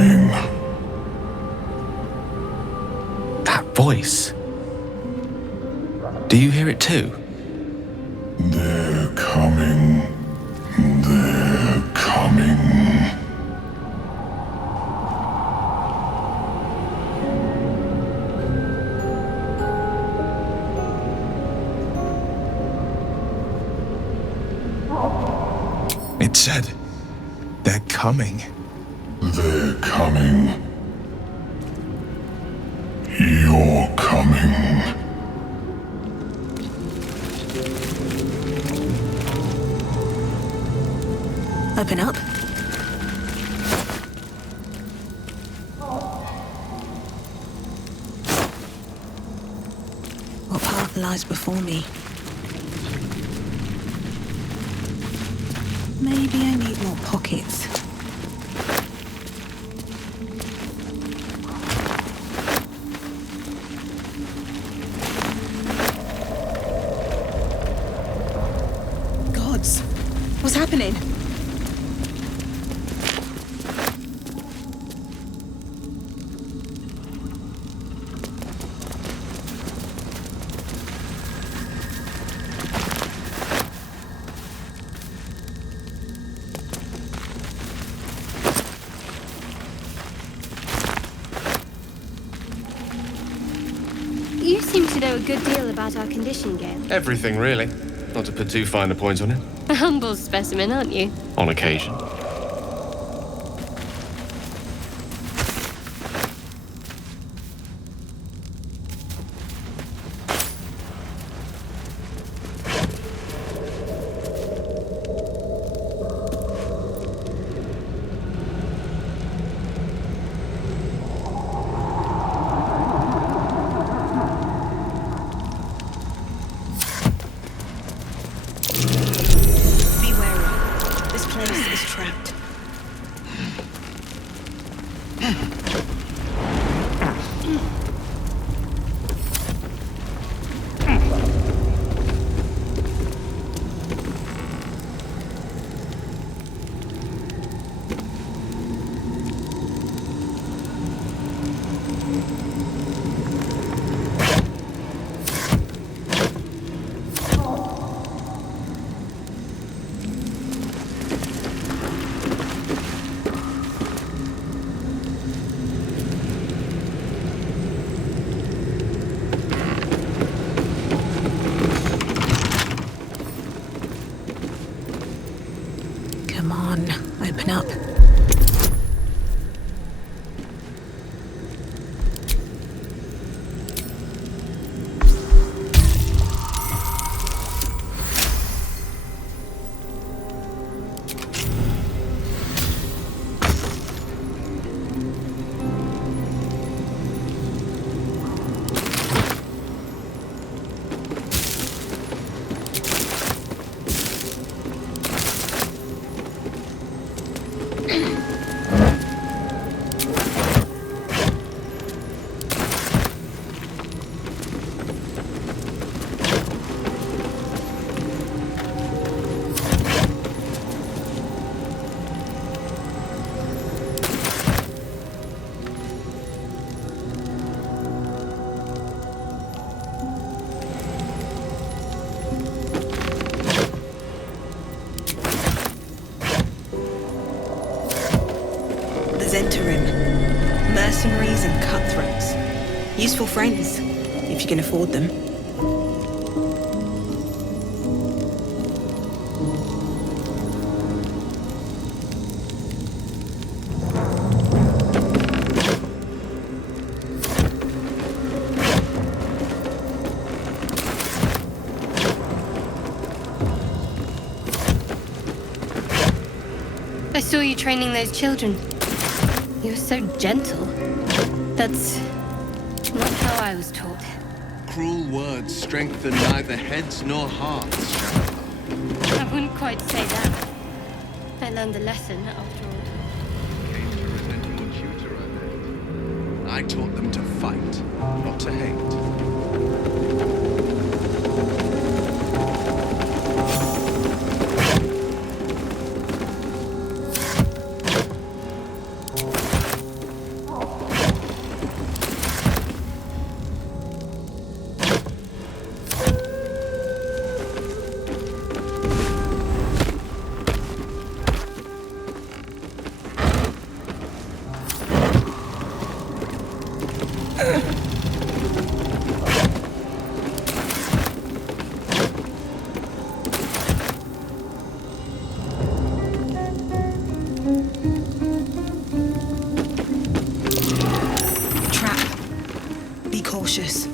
coming. That voice. Do you hear it too? They're coming. They're coming. It said, they're coming. They're coming. You're coming. Open up. What path lies before me? Maybe I need more pockets. Gods, what's happening? You seem to know a good deal about our condition, Gale. Everything, really. Not to put too fine a point on it. A humble specimen, aren't you? On occasion. Be wary. This place is trapped. Come on, open up. Zentarim. Mercenaries and cutthroats. Useful friends, if you can afford them. I saw you training those children. You were so gentle. That's not how I was taught. Cruel words strengthen neither heads nor hearts. I wouldn't quite say that. I learned a lesson after all. Came to resent your tutor, I bet. I taught them to fight, not to hate. Trap. Be cautious.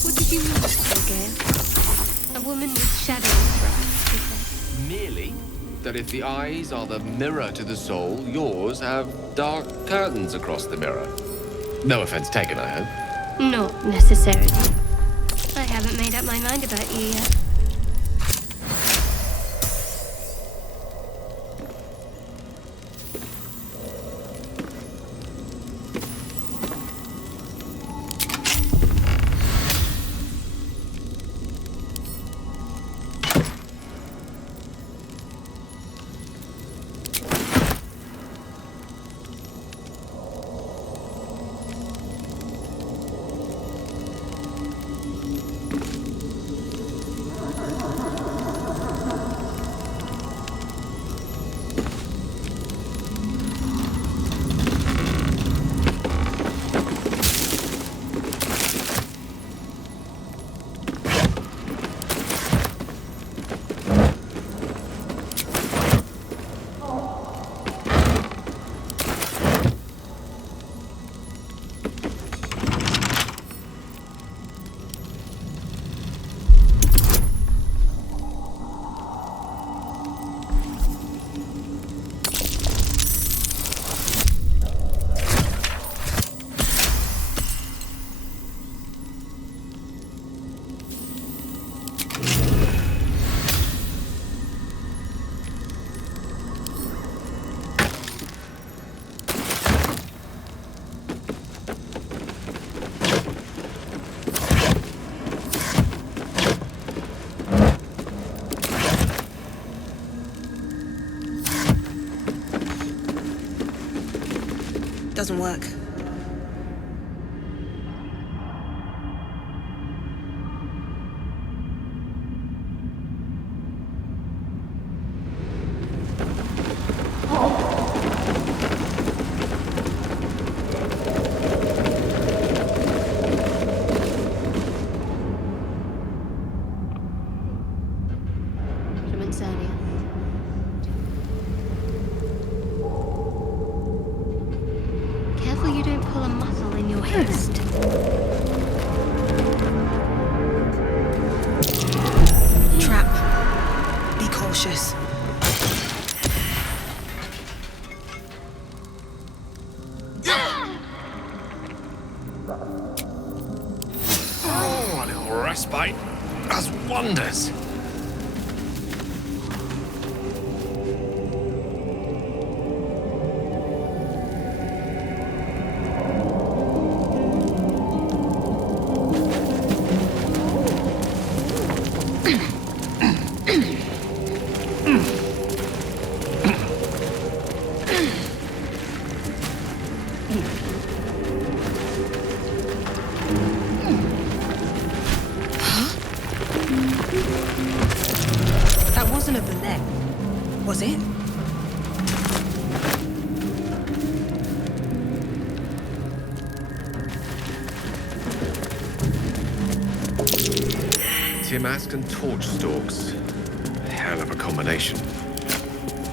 What did you mean, Gale? A woman with shadows for us, you said. Merely that if the eyes are the mirror to the soul, yours have dark curtains across the mirror. No offense taken, I hope. Not necessarily. I haven't made up my mind about you yet. Doesn't work. Compliments earlier. Careful you don't pull a muscle in your haste. Trap. Be cautious. Oh, a little respite does wonders. That wasn't a bullet, was it? Timask and torch stalks. Hell of a combination.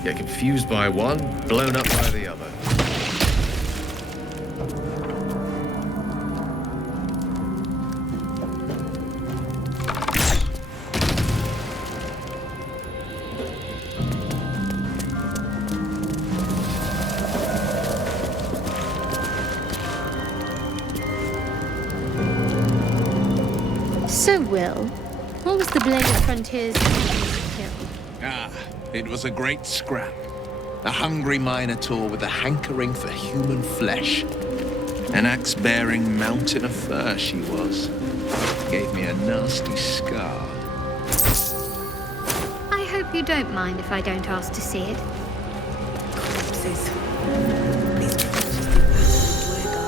Get confused by one, blown up by the other. So, Will, what was the Blade of Frontiers kill? Ah, it was a great scrap. A hungry minotaur with a hankering for human flesh. An axe-bearing mountain of fur she was. Gave me a nasty scar. I hope you don't mind if I don't ask to see it. forces. These creatures do battle in Dwergar.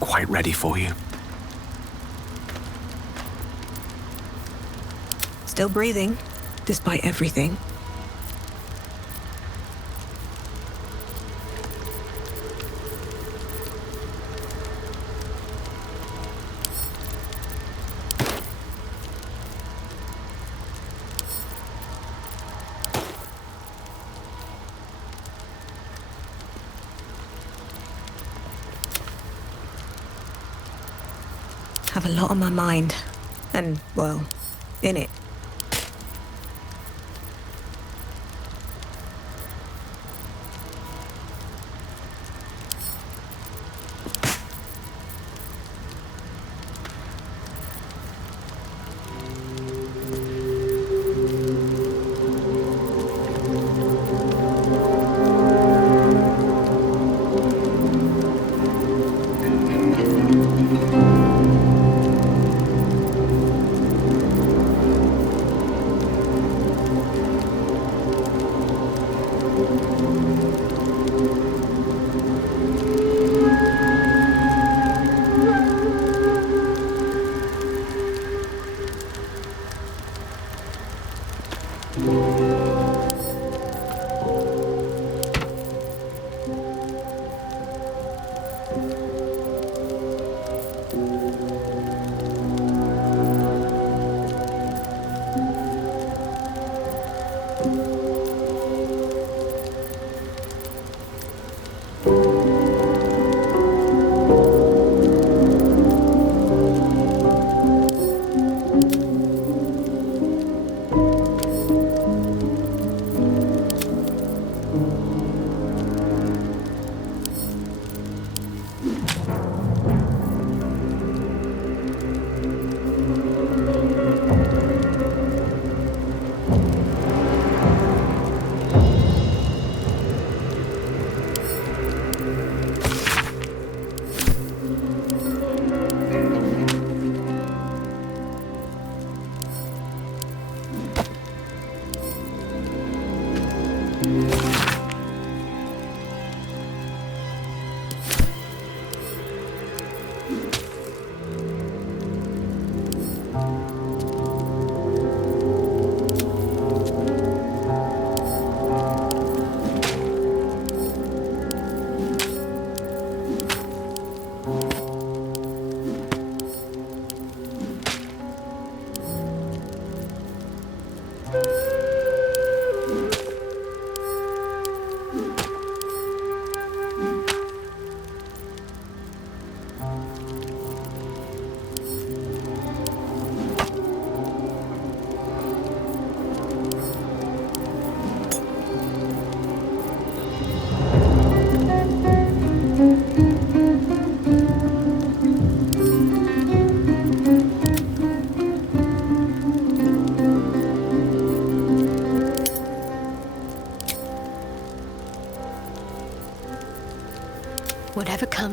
Quite ready for you. Still breathing, despite everything. Have a lot on my mind. And, well, in it.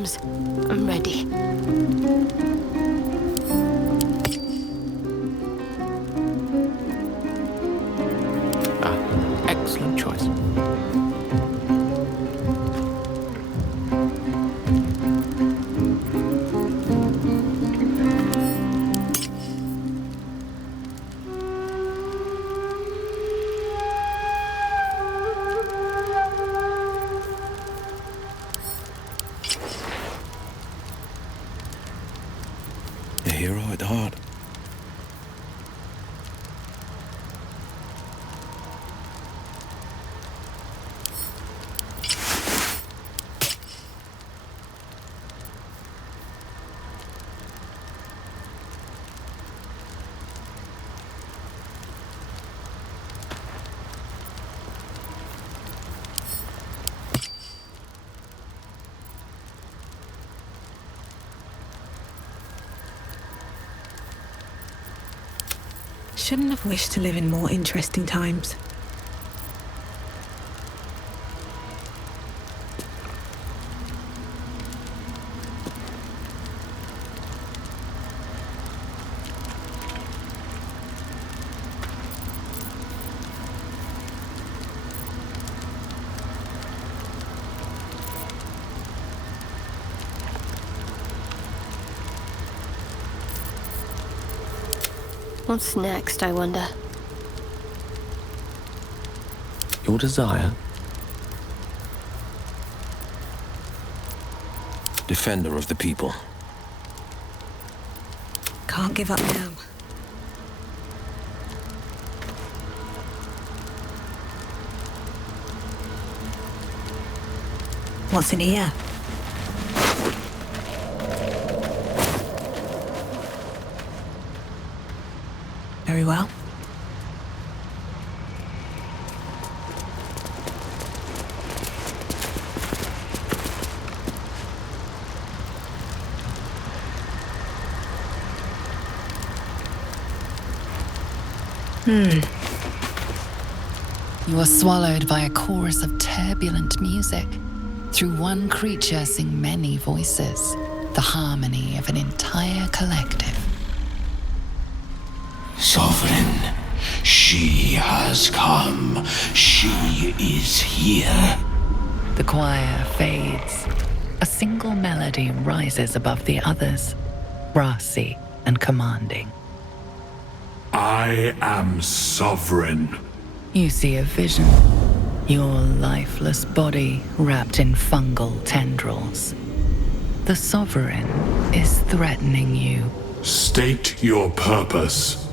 arms. I'm ready. Excellent choice. A hero at heart. Shouldn't have wished to live in more interesting times. What's next, I wonder? Your desire? Defender of the people. Can't give up now. What's in here? Very well. You are swallowed by a chorus of turbulent music. Through one creature sing many voices, the harmony of an entire collective. Sovereign, she has come. She is here. The choir fades. A single melody rises above the others, brassy and commanding. I am sovereign. You see a vision. Your lifeless body wrapped in fungal tendrils. The Sovereign is threatening you. State your purpose.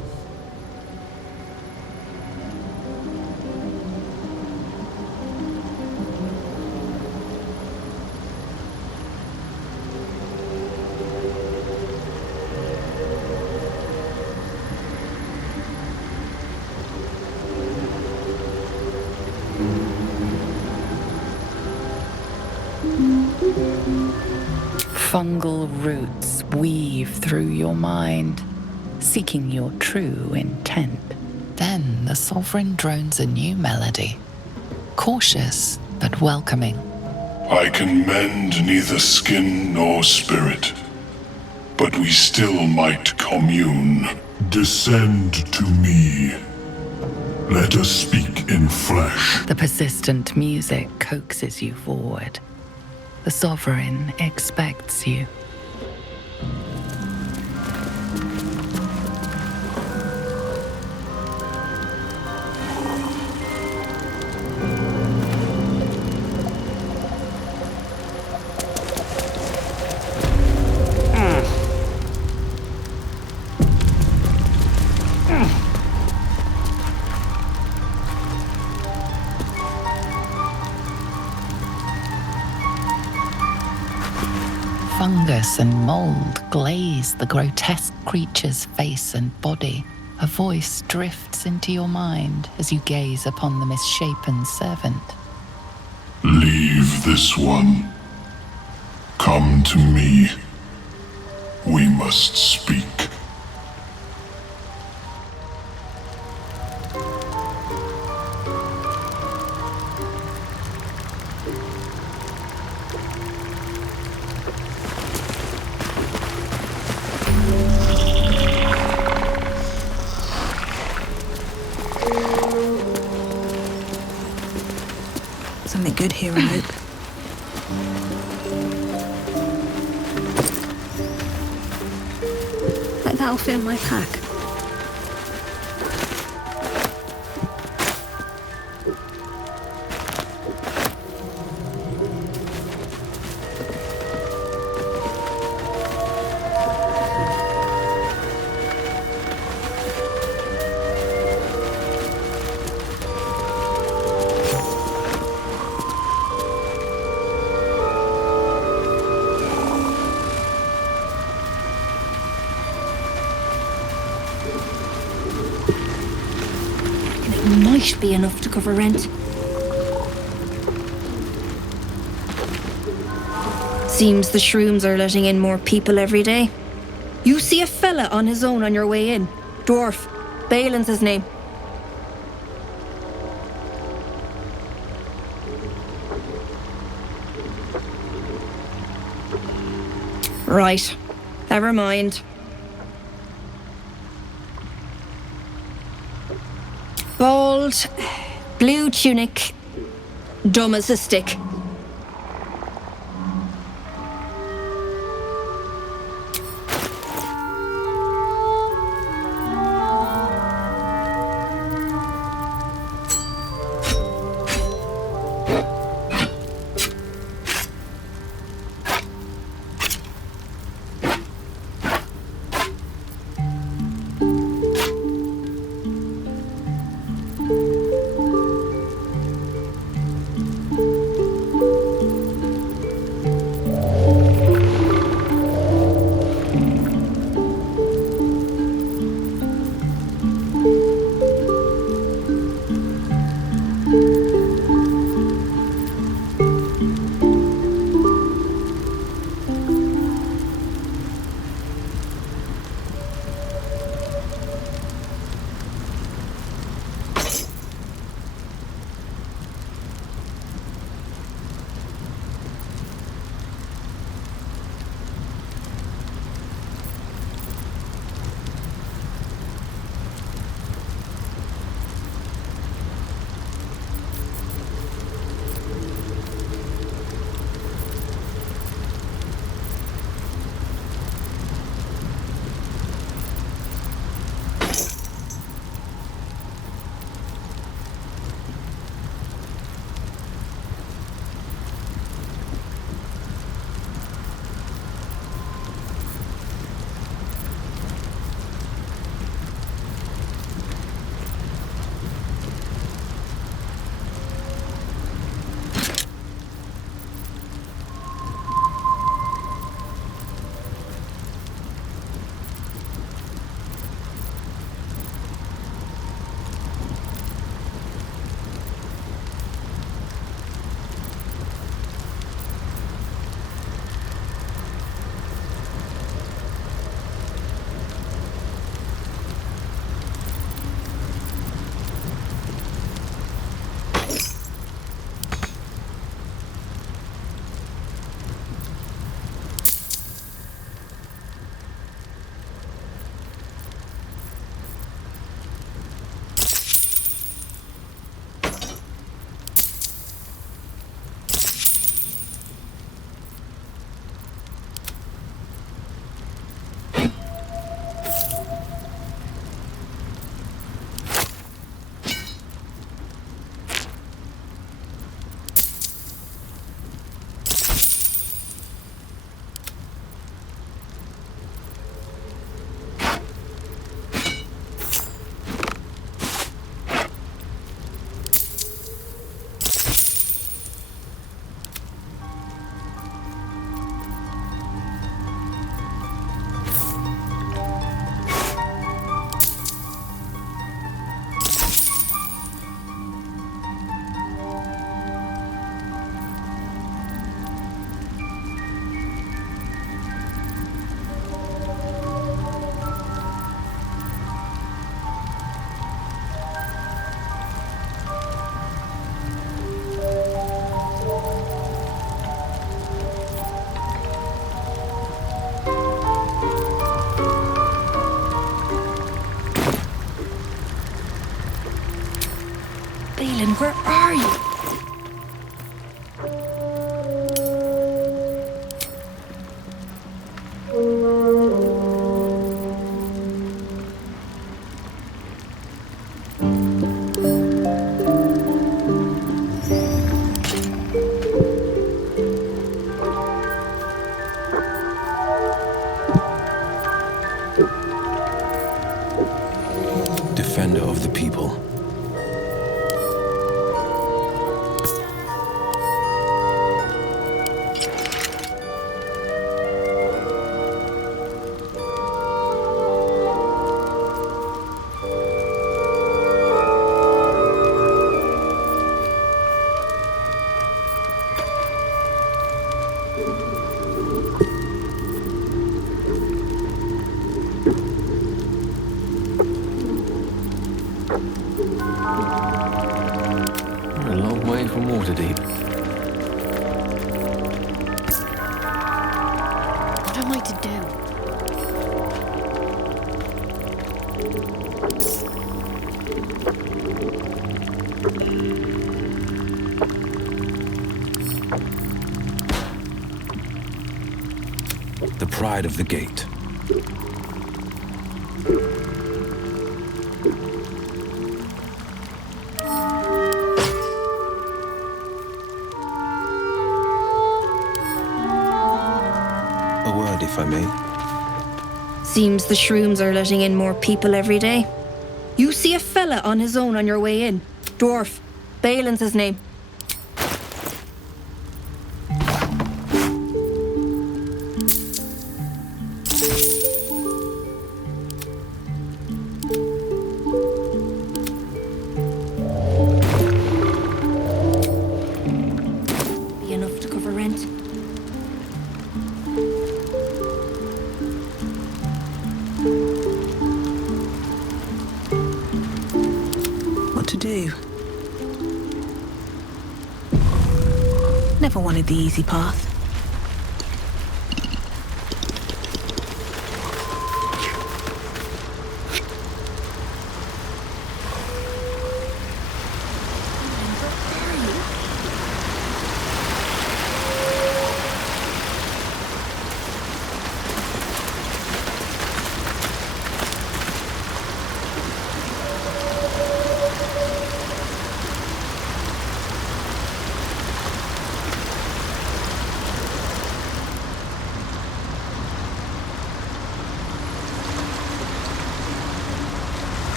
Fungal roots weave through your mind, seeking your true intent. Then the Sovereign drones a new melody, cautious but welcoming. I can mend neither skin nor spirit, but we still might commune. Descend to me. Let us speak in flesh. The persistent music coaxes you forward. The Sovereign expects you. Fungus and mold glaze the grotesque creature's face and body. A voice drifts into your mind as you gaze upon the misshapen servant. Leave this one. Come to me. We must speak. good here, I hope. Like that'll fit in my pack. Might be enough to cover rent. Seems the shrooms are letting in more people every day. You see a fella on his own on your way in. Dwarf. Balin's his name. Right. Never mind. Bald, blue tunic, dumb as a stick. Balin, where are you? Defender of the people. We're a long way from Waterdeep. What am I to do? The pride of the gate. A word, if I may. Seems the shrooms are letting in more people every day. You see a fella on his own on your way in. Dwarf. Balin's his name. Be enough to cover rent. What to do? Never wanted the easy path.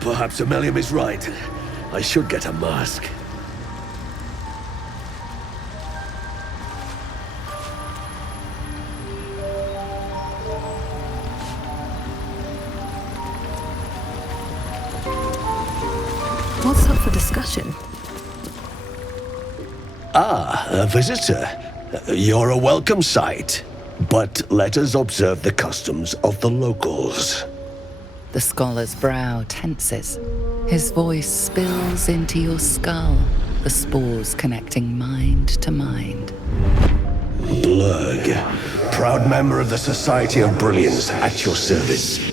Perhaps Aemelium is right. I should get a mask. What's up for discussion? Ah, a visitor. You're a welcome sight. But let us observe the customs of the locals. The scholar's brow tenses. His voice spills into your skull, the spores connecting mind to mind. Blurg, proud member of the Society of Brilliance, at your service.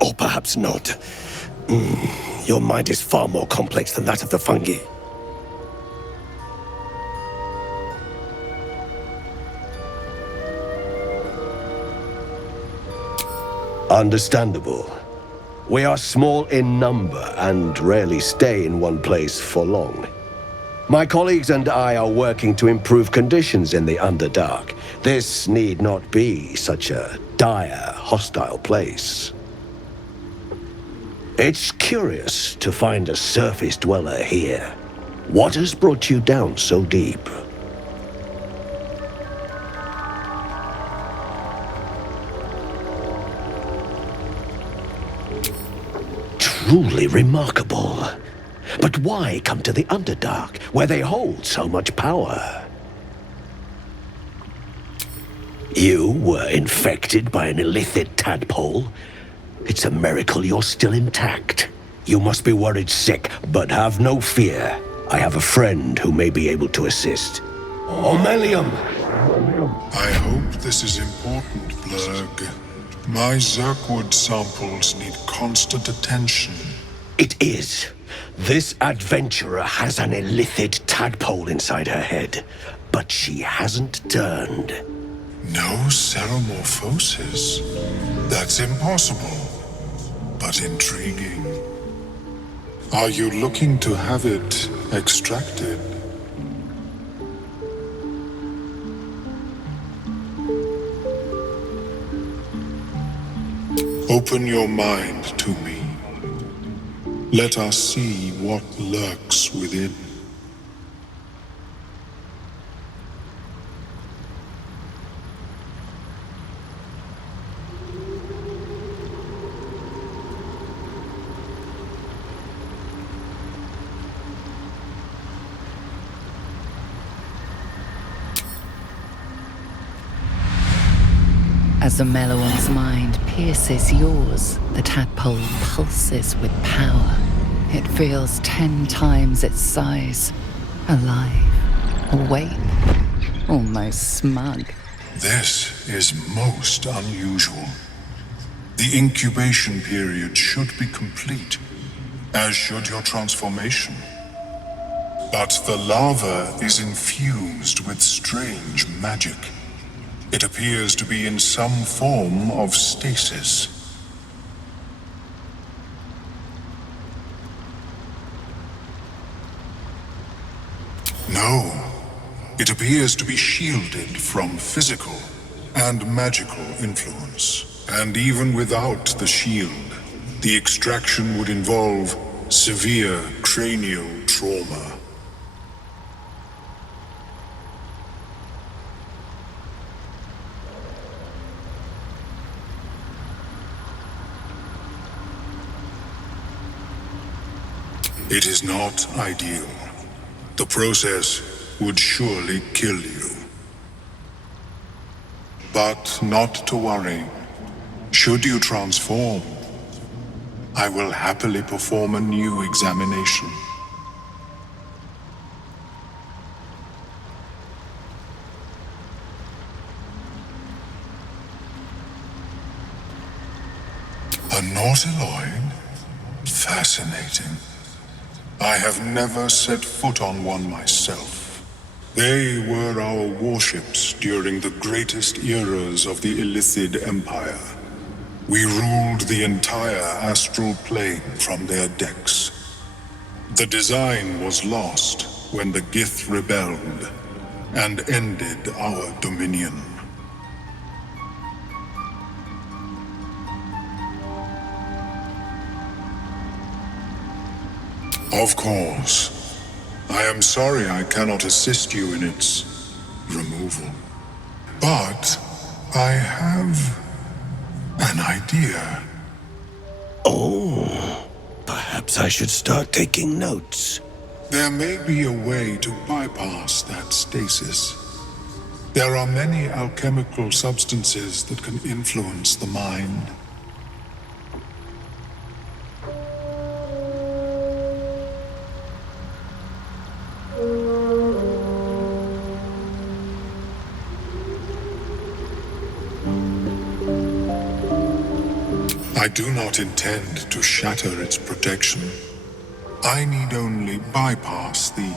Or perhaps not. Your mind is far more complex than that of the fungi. Understandable. We are small in number and rarely stay in one place for long. My colleagues and I are working to improve conditions in the Underdark. This need not be such a dire, hostile place. It's curious to find a surface dweller here. What has brought you down so deep? Truly remarkable. But why come to the Underdark, where they hold so much power? You were infected by an illithid tadpole? It's a miracle you're still intact. You must be worried sick, but have no fear. I have a friend who may be able to assist. Omelium! I hope this is important, Blurg. My Zerkwood samples need constant attention. It is. This adventurer has an illithid tadpole inside her head, but she hasn't turned. No ceremorphosis? That's impossible, but intriguing. Are you looking to have it extracted? Open your mind to me. Let us see what lurks within. As the Meloan's mind pierces yours, the tadpole pulses with power. It feels 10 times its size. Alive, awake, almost smug. This is most unusual. The incubation period should be complete, as should your transformation. But the larva is infused with strange magic. It appears to be in some form of stasis. No, it appears to be shielded from physical and magical influence. And even without the shield, the extraction would involve severe cranial trauma. It is not ideal. The process would surely kill you. But not to worry. Should you transform, I will happily perform a new examination. A nautiloid? Fascinating. I have never set foot on one myself. They were our warships during the greatest eras of the Illithid Empire. We ruled the entire astral plane from their decks. The design was lost when the Gith rebelled and ended our dominion. Of course. I am sorry I cannot assist you in its removal. But I have an idea. Oh, perhaps I should start taking notes. There may be a way to bypass that stasis. There are many alchemical substances that can influence the mind. I do not intend to shatter its protection. I need only bypass the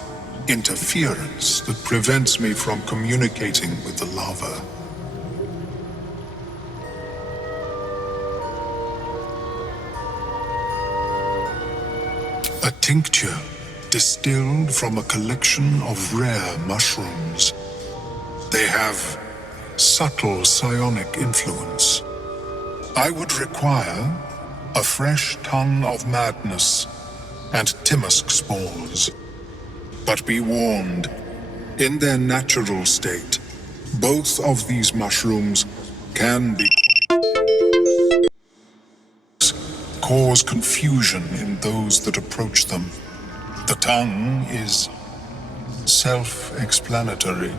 interference that prevents me from communicating with the lava. A tincture distilled from a collection of rare mushrooms. They have subtle psionic influence. I would require a fresh tongue of madness, and Timosk spores. But be warned, in their natural state, both of these mushrooms can be quite dangerous, cause confusion in those that approach them. The tongue is self-explanatory.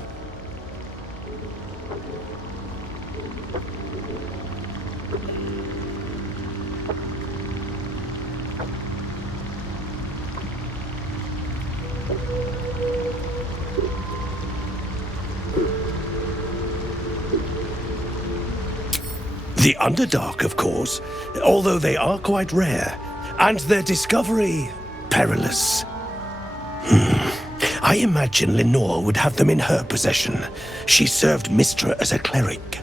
The Underdark, of course, although they are quite rare, and their discovery perilous. I imagine Lenore would have them in her possession. She served Mistra as a cleric.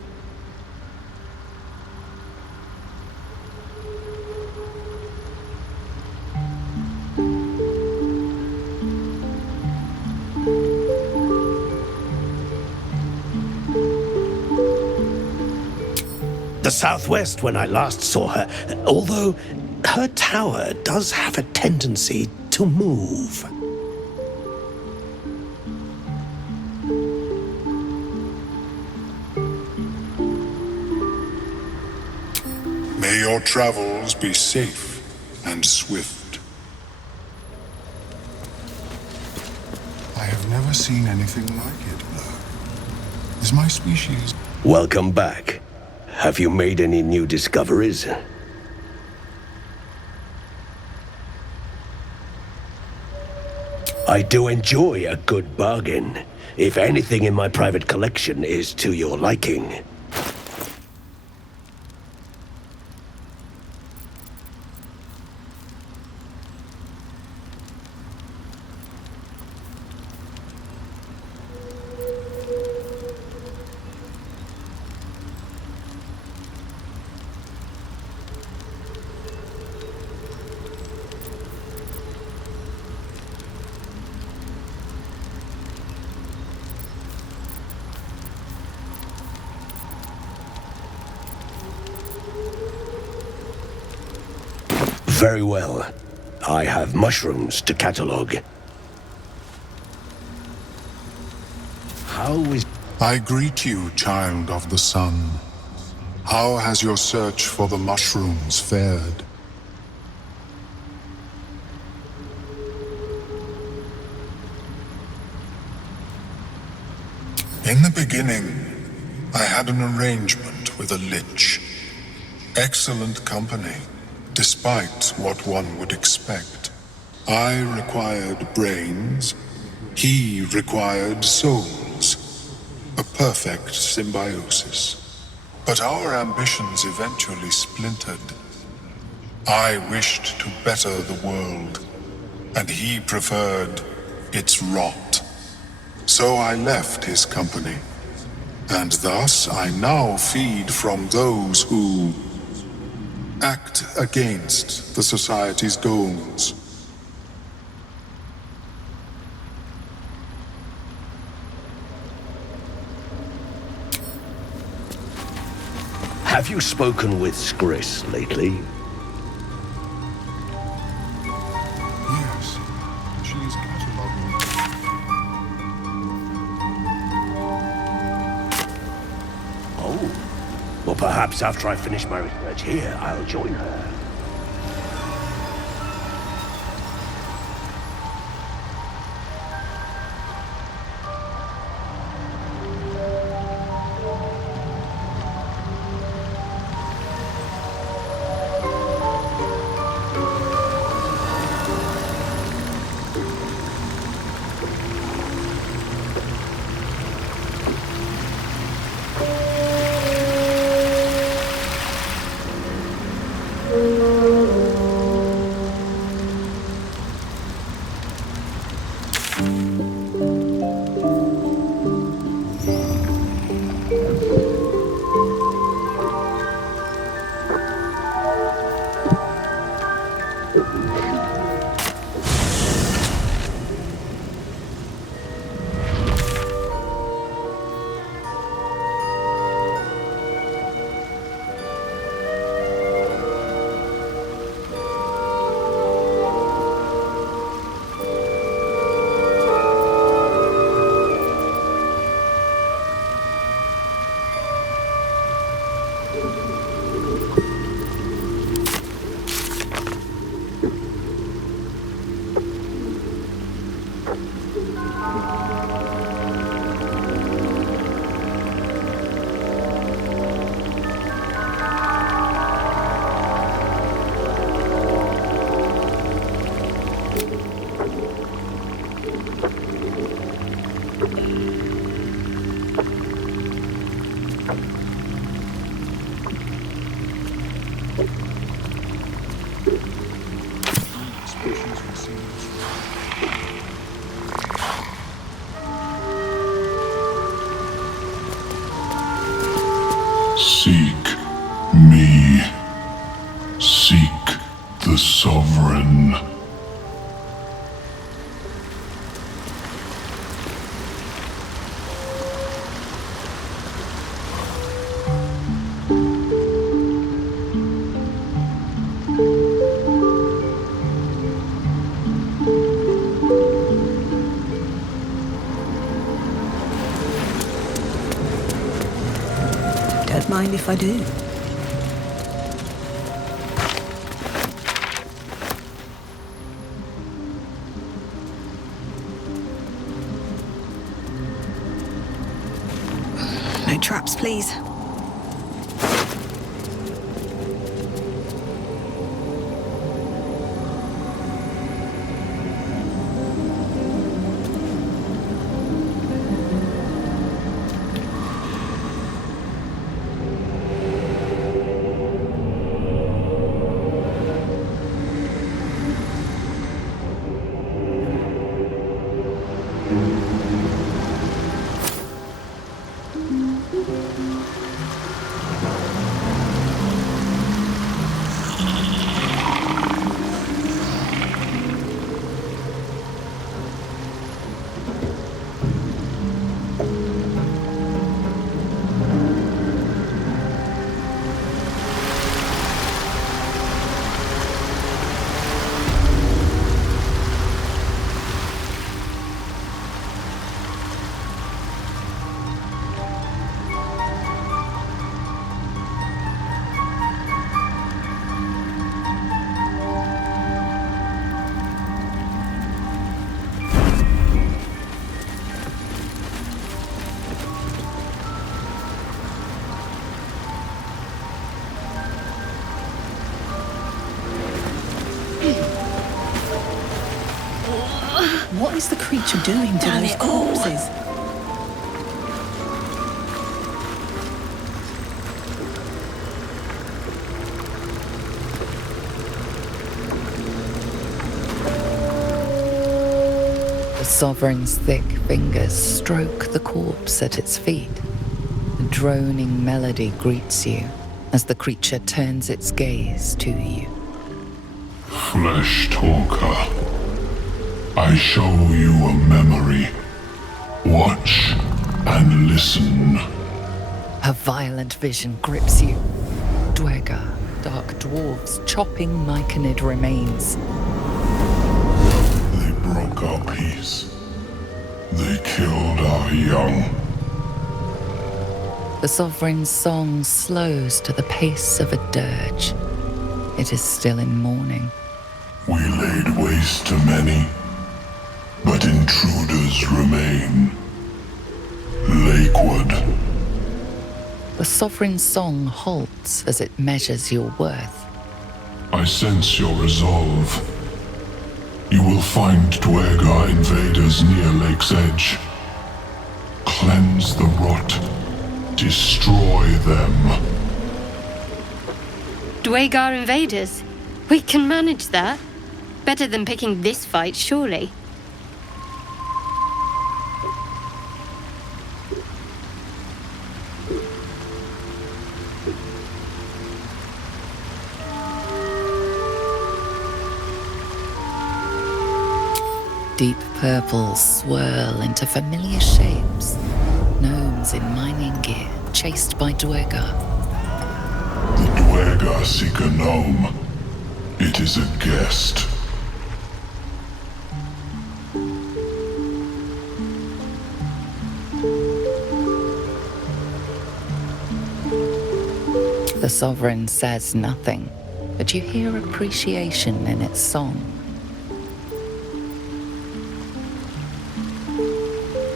The southwest when I last saw her, although her tower does have a tendency to move. May your travels be safe and swift. I have never seen anything like it, though. Is my species... Welcome back. Have you made any new discoveries? I do enjoy a good bargain, if anything in my private collection is to your liking. Very well. I have mushrooms to catalogue. How is... I greet you, child of the sun. How has your search for the mushrooms fared? In the beginning, I had an arrangement with a lich. Excellent company, despite what one would expect. I required brains, he required souls. A perfect symbiosis. But our ambitions eventually splintered. I wished to better the world, and he preferred its rot. So I left his company, and thus I now feed from those who act against the Society's goals. Have you spoken with Skris lately? Yes, she is cataloging. Oh. Well, perhaps after I finish my research here, I'll join her. Seek me. Seek the Sovereign. Don't mind if I do. No traps, please. What is the creature doing to those corpses? The Sovereign's thick fingers stroke the corpse at its feet. A droning melody greets you as the creature turns its gaze to you. Flesh talker. I show you a memory. Watch and listen. A violent vision grips you. Dwegar, dark dwarves chopping myconid remains. They broke our peace. They killed our young. The Sovereign's song slows to the pace of a dirge. It is still in mourning. We laid waste to many, but intruders remain. Lakeward. The Sovereign's song halts as it measures your worth. I sense your resolve. You will find Dwegar invaders near Lake's Edge. Cleanse the rot. Destroy them. Dwegar invaders? We can manage that. Better than picking this fight, surely. Deep purples swirl into familiar shapes. Gnomes in mining gear, chased by Dwegar. The Dwegar seek a gnome. It is a guest. The Sovereign says nothing, but you hear appreciation in its song.